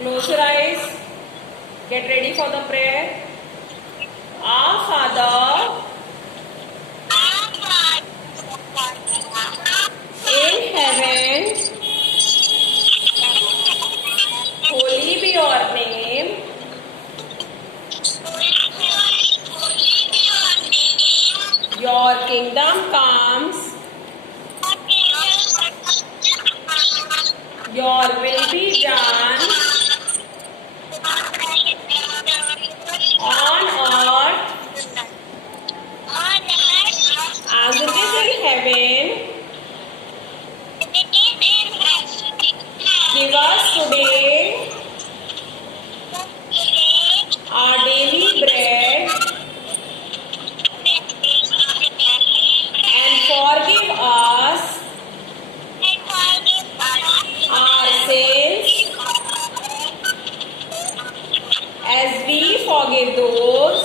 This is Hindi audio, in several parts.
Close your eyes. Get ready for the prayer. Our Father in heaven, holy be your name. Your kingdom comes. Your will be done on earth as it is in heaven. Give us today our daily bread and forgive us our sins as we forgive those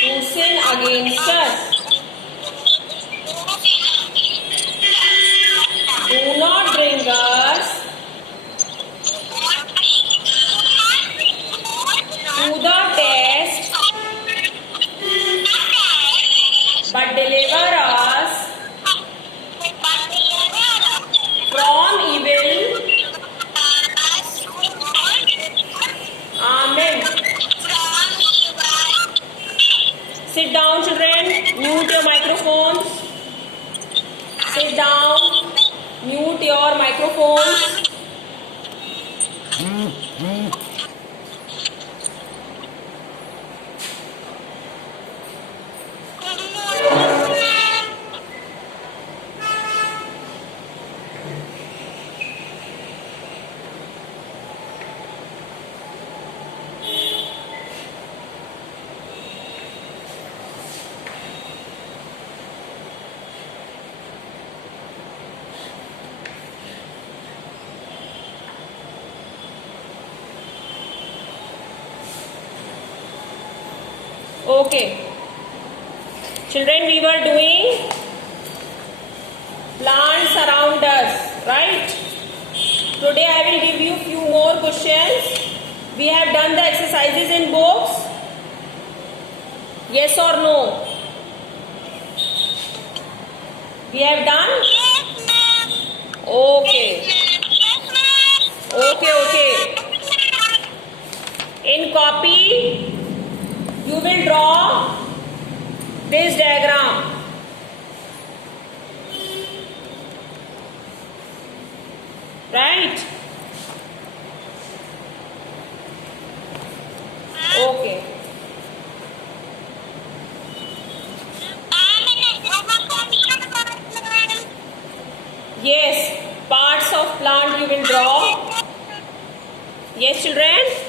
who sin against us. Do not bring us to the test, but deliver us from evil. Amen. Sit down, children. Mute your microphones. Sit down. Mute your microphones. Okay. Children, we were doing plants around us, right? Today I will give you few more questions. We have done the exercises in books. Yes or no? We have done? Okay. Okay. In copy, you will draw this diagram. Right? Okay. Yes, parts of plant you will draw. Yes, children?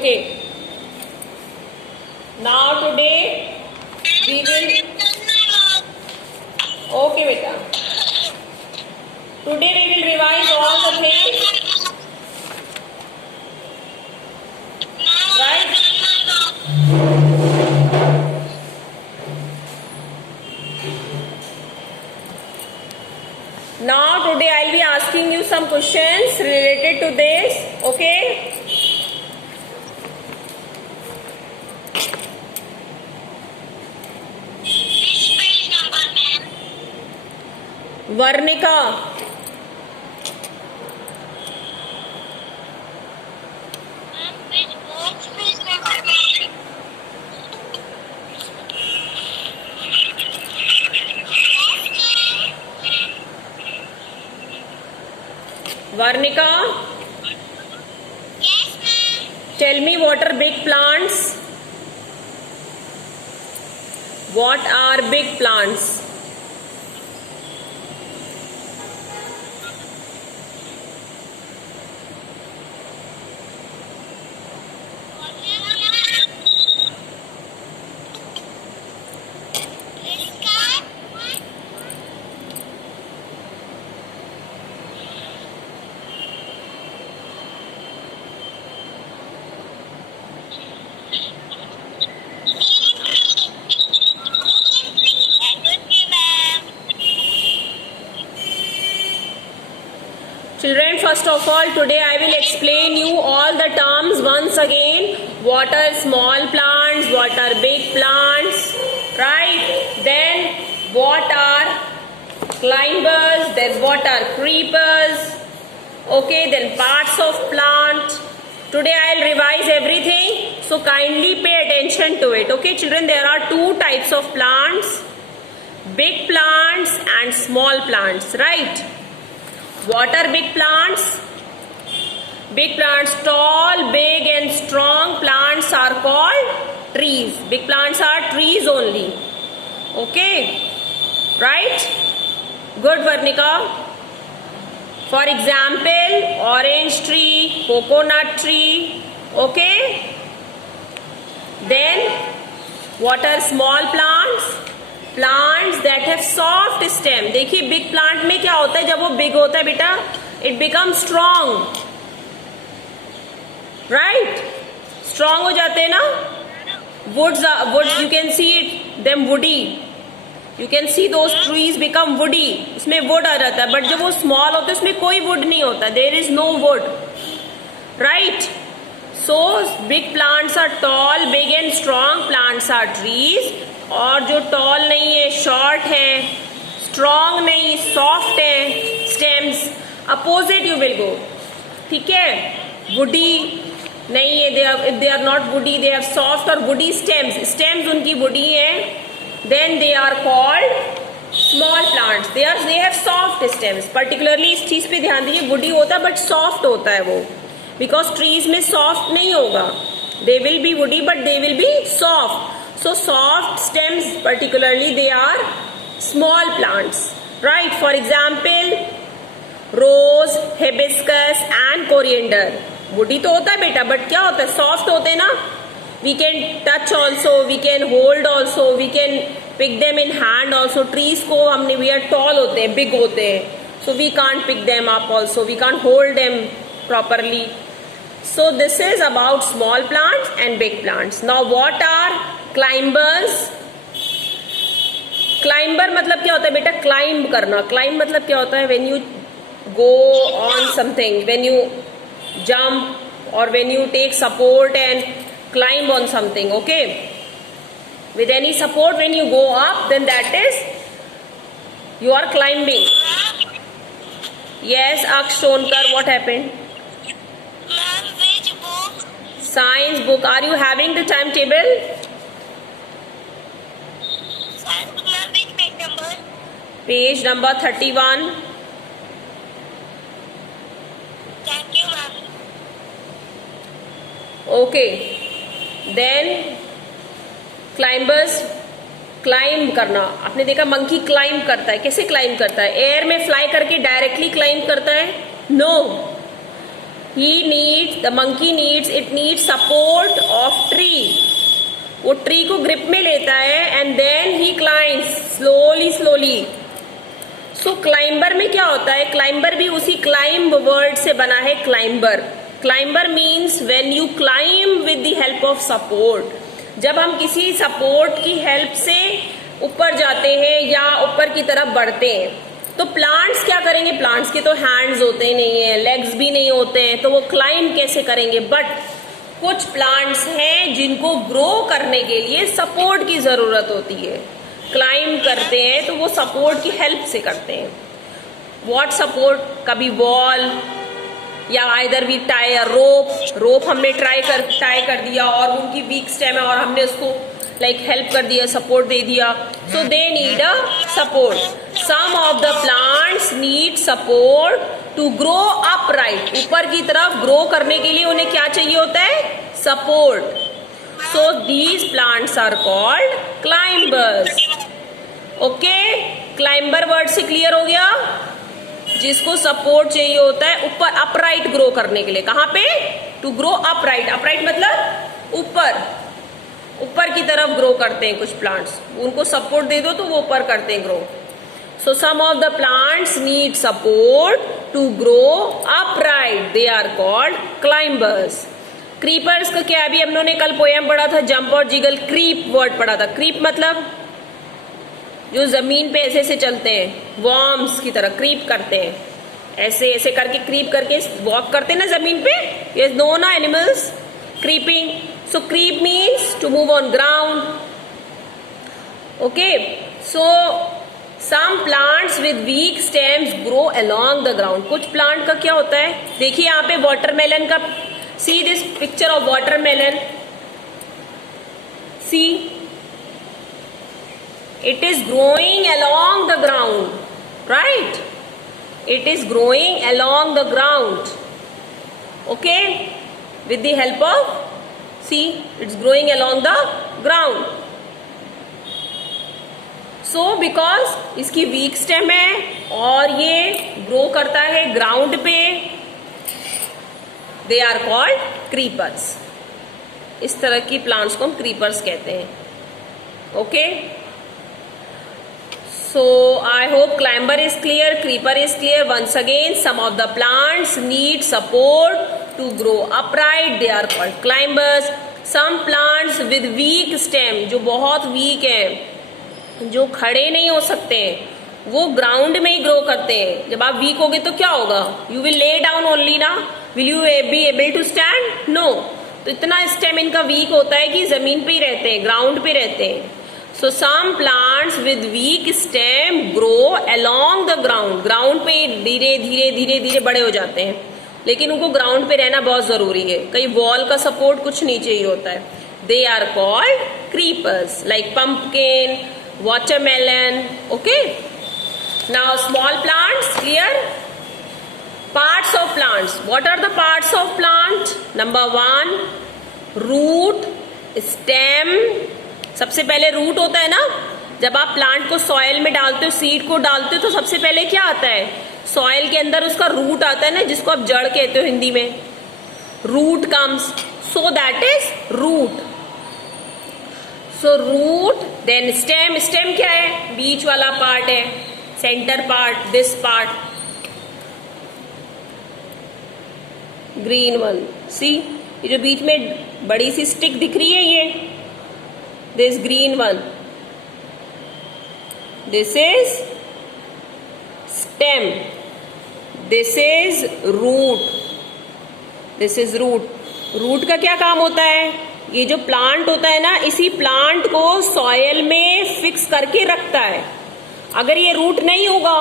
Okay. Now today we will. Okay, beta. Today we will revise all the things. Right? Now today I will be asking you some questions related to this. Okay? Varnika Varnika tell me what are big plants? What are big plants? Children, first of all, today I will explain you all the terms once again. What are small plants, what are big plants, right? Then what are climbers, then what are creepers, okay, then parts of plant. Today I will revise everything, so kindly pay attention to it. Okay children, there are two types of plants, big plants and small plants, right? What are big plants? Big plants, tall, big and strong plants are called trees. Big plants are trees only. Okay, right? Good, Varnika. For example, orange tree, coconut tree. Okay. Then, what are small plants? Plants that have soft stem. देखिए big plant में क्या होता है, जब वो big होता है बेटा, it becomes strong, right? Strong हो जाते हैं ना? Woods you can see it, them woody. You can see those trees become woody. उसमें wood आ जाता है, but जब वो small होते हैं उसमें कोई wood नहीं होता. There is no wood, right? So big plants are tall, big and strong plants are trees. और जो tall नहीं है, short है, strong नहीं, soft है, stems opposite you will go. ठीक है? Woody नहीं है, if they are not woody, they have soft or woody stems. Stems उनकी woody है. Then they are called small plants. They have soft stems. Particularly इस चीज पे ध्यान दीजिए, woody होता है but soft होता है वो. Because trees में soft नहीं होगा. They will be woody but they will be soft. So soft stems particularly they are small plants. Right? For example, rose, hibiscus and coriander. Woody तो होता है बेटा, but क्या होता है? Soft होते हैं ना? We can touch also, we can hold also, we can pick them in hand also. Trees को हमने we are tall होते हैं, big होते हैं, so we can't pick them up also, we can't hold them properly. So this is about small plants and big plants. Now what are climbers? Climber मतलब क्या होता है बेटा? Climb करना. Climb मतलब क्या होता है? When you go on something, when you jump or when you take support and climb on something, okay? With any support, when you go up, then that is you are climbing. Yes, Akshonkar, what happened? Ma'am, which book? Science book. Are you having the timetable? Science book, ma'am, which page number? Page number 31. Thank you, ma'am. Okay. Then climbers, climb करना. आपने देखा मंकी climb करता है. कैसे climb करता है? एयर में फ्लाई करके डायरेक्टली climb करता है? No. The monkey needs support of tree. वो ट्री को ग्रिप में लेता है and then he climbs slowly. So climber में क्या होता है? Climber भी उसी climb word से बना है climber. Climber means when you climb with the help of support. जब हम किसी सपोर्ट की हेल्प से ऊपर जाते हैं या ऊपर की तरफ बढ़ते हैं. तो प्लांट्स क्या करेंगे? प्लांट्स के तो हैंड्स होते नहीं है, लेग्स भी नहीं होते हैं, तो वो क्लाइंब कैसे करेंगे? बट कुछ प्लांट्स हैं जिनको ग्रो करने के लिए सपोर्ट की जरूरत होती है. क्लाइंब करते हैं तो वो सपोर्ट की हेल्प से करते हैं. What support? कभी वॉल या आइदर वी टाई अ रोप हमने टाई कर दिया और उनकी वीक स्टेम है और हमने उसको लाइक हेल्प कर दिया, सपोर्ट दे दिया. So they need a support. Some of the plants need support to grow upright. ऊपर की तरफ ग्रो करने के लिए उन्हें क्या चाहिए होता है? Support. So these plants are called climbers. Okay, climber word से क्लियर हो गया? जिसको सपोर्ट चाहिए होता है ऊपर अपराइट ग्रो करने के लिए. कहां पे? To grow upright. अपराइट मतलब ऊपर की तरफ ग्रो करते हैं कुछ प्लांट्स. उनको सपोर्ट दे दो तो वो ऊपर करते हैं grow. So some of the plants need support to grow upright. They are called climbers. Creepers का क्या? अभी हम लोगों ने कल पोएम पढ़ा था, जंप और जिगल. क्रीप वर्ड पढ़ा था. क्रीप मतलब जो जमीन पे ऐसे चलते हैं, वॉर्म्स की तरह क्रीप करते हैं. ऐसे ऐसे करके क्रीप करके वॉक करते ना जमीन पे, ये नो ना animals creeping. So creep means to move on ground. Okay, so some plants with weak stems grow along the ground. कुछ प्लांट का क्या होता है, देखिए यहाँ पे वाटरमेलन का, see this picture of watermelon, see it is growing along the ground, right? It is growing along the ground, okay, with the help of, see, it's growing along the ground. So because इसकी weak stem है और ये grow करता है ground पे, they are called creepers. इस तरह की plants को हम creepers कहते हैं. okay, so I hope climber is clear, creeper is clear. Once again, some of the plants need support to grow upright, they are called climbers. Some plants with weak stem, जो बहुत weak है, जो खड़े नहीं हो सकते हैं, वो ग्राउंड में ही ग्रो करते हैं. जब आप वीक होगे तो क्या होगा, you will lay down only ना, will you be able to stand, no. तो इतना स्टेम इनका वीक होता है कि जमीन पे ही रहते हैं, ग्राउंड पे रहते हैं. So some plants with weak stem grow along the ground. Ground पे धीरे धीरे धीरे धीरे बड़े हो जाते हैं, लेकिन उनको ग्राउंड पे रहना बहुत जरूरी है. कहीं वॉल का सपोर्ट कुछ नहीं चाहिए होता है. They are called creepers, like pumpkin, watermelon. Okay. Now small plants, clear? Parts of plants. What are the parts of plant? Number 1, root, stem. सबसे पहले रूट होता है ना, जब आप प्लांट को सॉइल में डालते हो, सीड को डालते हो, तो सबसे पहले क्या आता है, सॉइल के अंदर उसका रूट आता है ना, जिसको आप जड़ कहते हो हिंदी में. Root comes, so that is root. So root, then stem. Stem क्या है, बीच वाला पार्ट है, centre part, this part, green one. See, ये जो बीच में बड़ी सी स्टिक दिख रही है, ये this green one, this is stem, this is root, this is root. Root का क्या काम होता है, ये जो प्लांट होता है ना, इसी प्लांट को सॉयल में फिक्स करके रखता है. अगर ये रूट नहीं होगा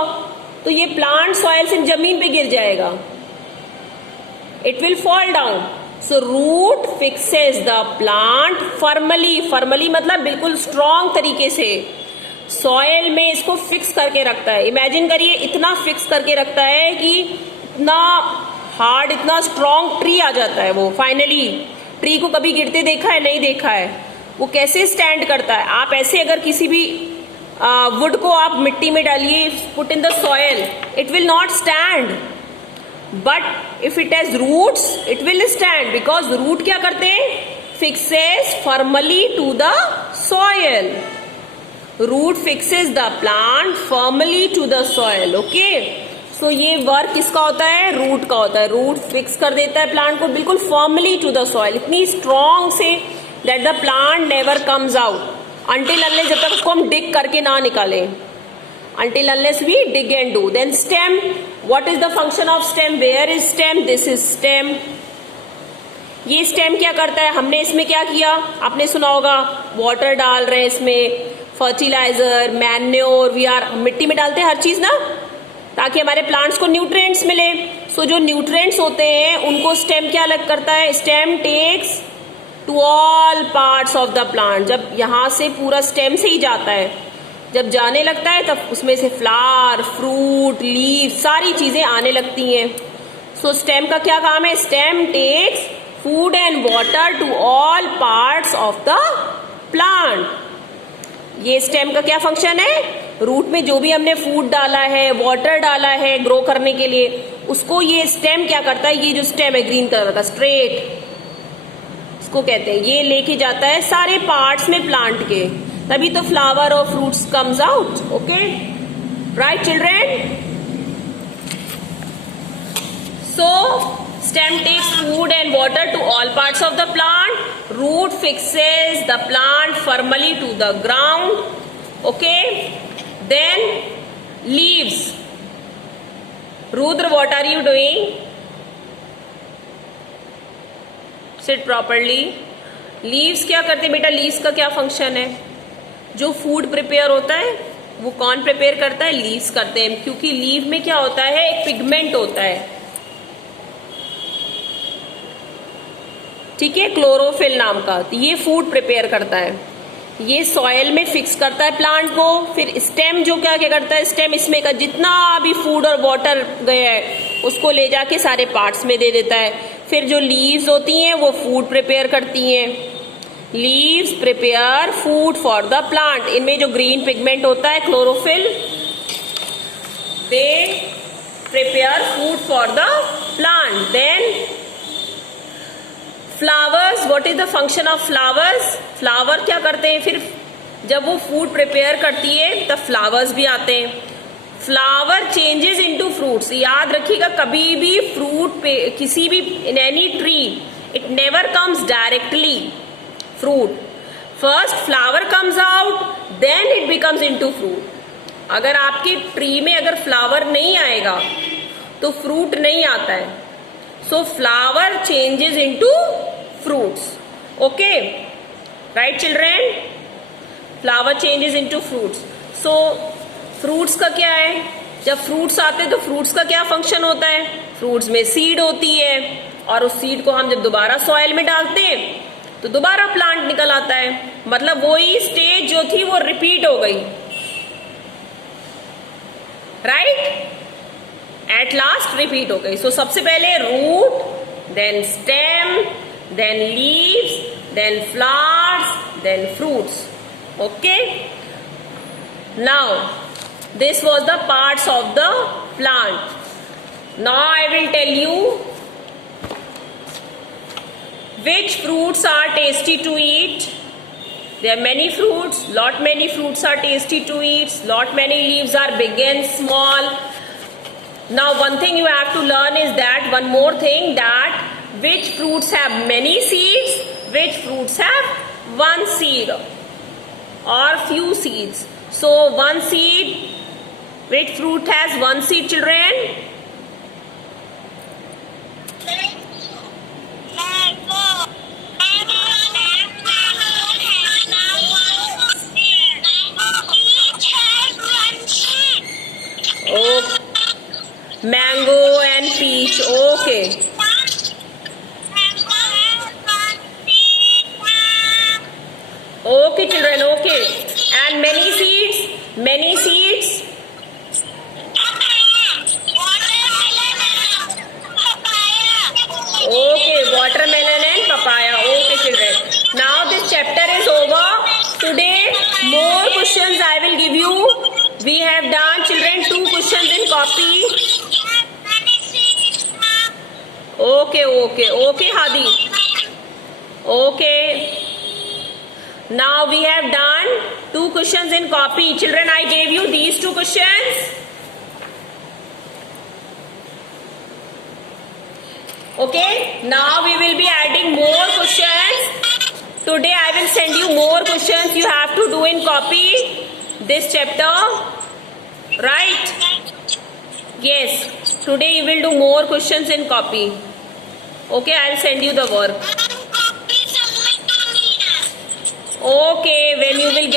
तो ये प्लांट सॉयल से जमीन पे गिर जाएगा, it will fall down. So root fixes the plant firmly. Firmly मतलब बिल्कुल स्ट्रॉन्ग तरीके से सॉयल में इसको फिक्स करके रखता है. इमेजिन करिए, इतना फिक्स करके रखता है कि इतना हार्ड, इतना स्ट्रॉन्ग ट्री आ जाता है. वो फाइनली ट्री को कभी गिरते देखा है, नहीं देखा है, वो कैसे स्टैंड करता है. आप ऐसे अगर किसी भी वुड को आप मिट्टी में डालिए, put in the soil, it will not stand. But if it has roots it will stand, because root क्या करते हैं, fixes firmly to the soil. Root fixes the plant firmly to the soil. Okay, so ये वर्क किसका होता है, रूट का होता है. रूट फिक्स कर देता है प्लांट को बिल्कुल फर्मली टू द सॉयल, इतनी strong say that the plant never comes out until unless, जब तक उसको हम डिग करके ना निकालें, until unless we dig and do. Then stem, what is the function of stem, where is stem, this is stem. ये स्टेम क्या करता है, हमने इसमें क्या किया, आपने सुना होगा, वाटर डाल रहे हैं इसमें, फर्टिलाइजर, मैन्योर, वी आर, मिट्टी में डालते हैं हर चीज ना, ताकि हमारे प्लांट्स को न्यूट्रिएंट्स मिले. सो जो न्यूट्रिएंट्स होते हैं उनको स्टेम क्या अलग करता है, stem takes to all parts of the plant. जब यहाँ से पूरा स्टेम से ही जाता है, जब जाने लगता है तब उसमें से फ्लावर, फ्रूट, लीव, सारी चीजें आने लगती हैं. सो स्टेम का क्या काम है, stem takes food and water to all parts of the plant. ये स्टेम का क्या फंक्शन है, रूट में जो भी हमने फूड डाला है, वाटर डाला है ग्रो करने के लिए, उसको ये स्टेम क्या करता है, ये जो स्टेम है ग्रीन कलर का स्ट्रेट, इसको कहते हैं, ये लेके जाता है सारे पार्ट्स में प्लांट के, तभी तो फ्लावर और fruits comes out. Okay, right children. So stem takes food and water to all parts of the plant. Root fixes the plant firmly to the ground. Okay, then leaves. Rudra, what are you doing? Sit properly. Leaves क्या करते हैं बेटा? लीव्स का क्या फंक्शन है? जो फूड प्रिपेयर होता है वो कौन प्रिपेयर करता है? लीव्स करते हैं, क्योंकि लीव में क्या होता है? एक पिगमेंट होता है, ठीक है, क्लोरोफिल नाम का। तो ये फूड प्रिपेयर करता है, ये सॉयल में फिक्स करता है प्लांट को। फिर स्टेम जो क्या क्या करता है? स्टेम इसमें का जितना भी फूड और वाटर गया है उसको ले जाके सारे पार्ट्स में दे देता है। फिर जो लीव्स होती हैं वो फूड प्रिपेयर करती हैं। Leaves prepare food for the plant. इनमें जो ग्रीन पिगमेंट होता है chlorophyll, they prepare food for the plant. Then flowers, what is the function of flowers? Flower क्या करते हैं? फिर जब वो फूड प्रिपेयर करती है तब फ्लावर्स भी आते हैं। Flower changes into fruits. याद रखिएगा, कभी भी फ्रूट पे किसी भी in any tree it never comes directly fruit. First flower comes out, then it becomes into fruit. अगर आपकी ट्री में अगर फ्लावर नहीं आएगा तो फ्रूट नहीं आता है। सो flower changes into fruits. Okay, right children? Flower changes into fruits. सो फ्रूट्स का क्या है? जब फ्रूट्स आते हैं तो फ्रूट्स का क्या फंक्शन होता है? फ्रूट्स में सीड होती है और उस सीड को हम जब दोबारा सॉइल में डालते हैं तो दोबारा प्लांट निकल आता है। मतलब वही स्टेज जो थी वो रिपीट हो गई, राइट? एट लास्ट रिपीट हो गई। सो सबसे पहले root, then stem, then leaves, then flowers, then fruits. Okay, now this was the parts of the plant. Now I will tell you which fruits are tasty to eat. There are many fruits, lot many fruits are tasty to eat, lot many leaves are big and small. Now one thing you have to learn is that one more thing, that which fruits have many seeds, which fruits have one seed or few seeds. So one seed, which fruit has one seed, children? Mango. Each has one seed. Oh, mango and peach. Okay. Okay, children. Okay. And many seeds. Many seeds. Okay, watermelon and papaya. Okay, children. Now this chapter is over. Today, more questions I will give you. We have done, children, 2 questions in copy. Okay, okay, okay, Hadi. Okay. Now we have done 2 questions in copy. Children, I gave you these 2 questions. Okay, now we will be adding more questions. Today I will send you more questions you have to do in copy this chapter, right? Yes, today you will do more questions in copy. Okay, I will send you the work. Okay, when you will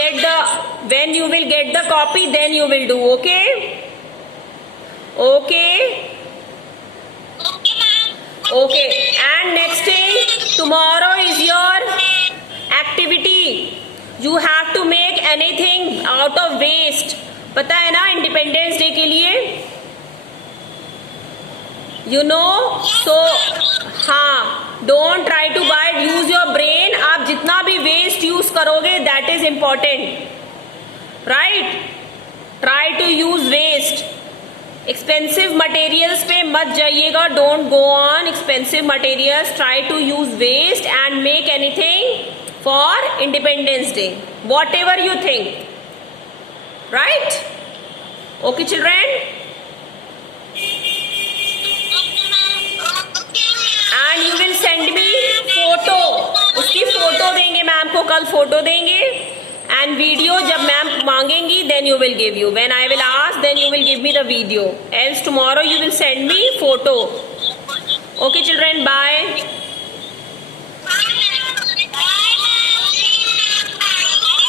get the copy, then you will do. Okay. Okay, and next thing, tomorrow is your activity. You have to make anything out of waste. पता है ना इंडिपेंडेंस डे के लिए? You know, so हाँ, don't try to buy, use your brain. आप जितना भी waste use करोगे, that is important, right? Try to use waste. Expensive materials पे मत जाइएगा, don't go on expensive materials. Try to use waste and make anything for independence day, whatever you think, right? Okay children, and you will send me photo. उसकी फोटो देंगे मैम को, कल फोटो देंगे एंड वीडियो जब मैम मांगेंगी then you will give you, when I will ask then you will give me the video, else tomorrow you will send me photo. Okay children, bye.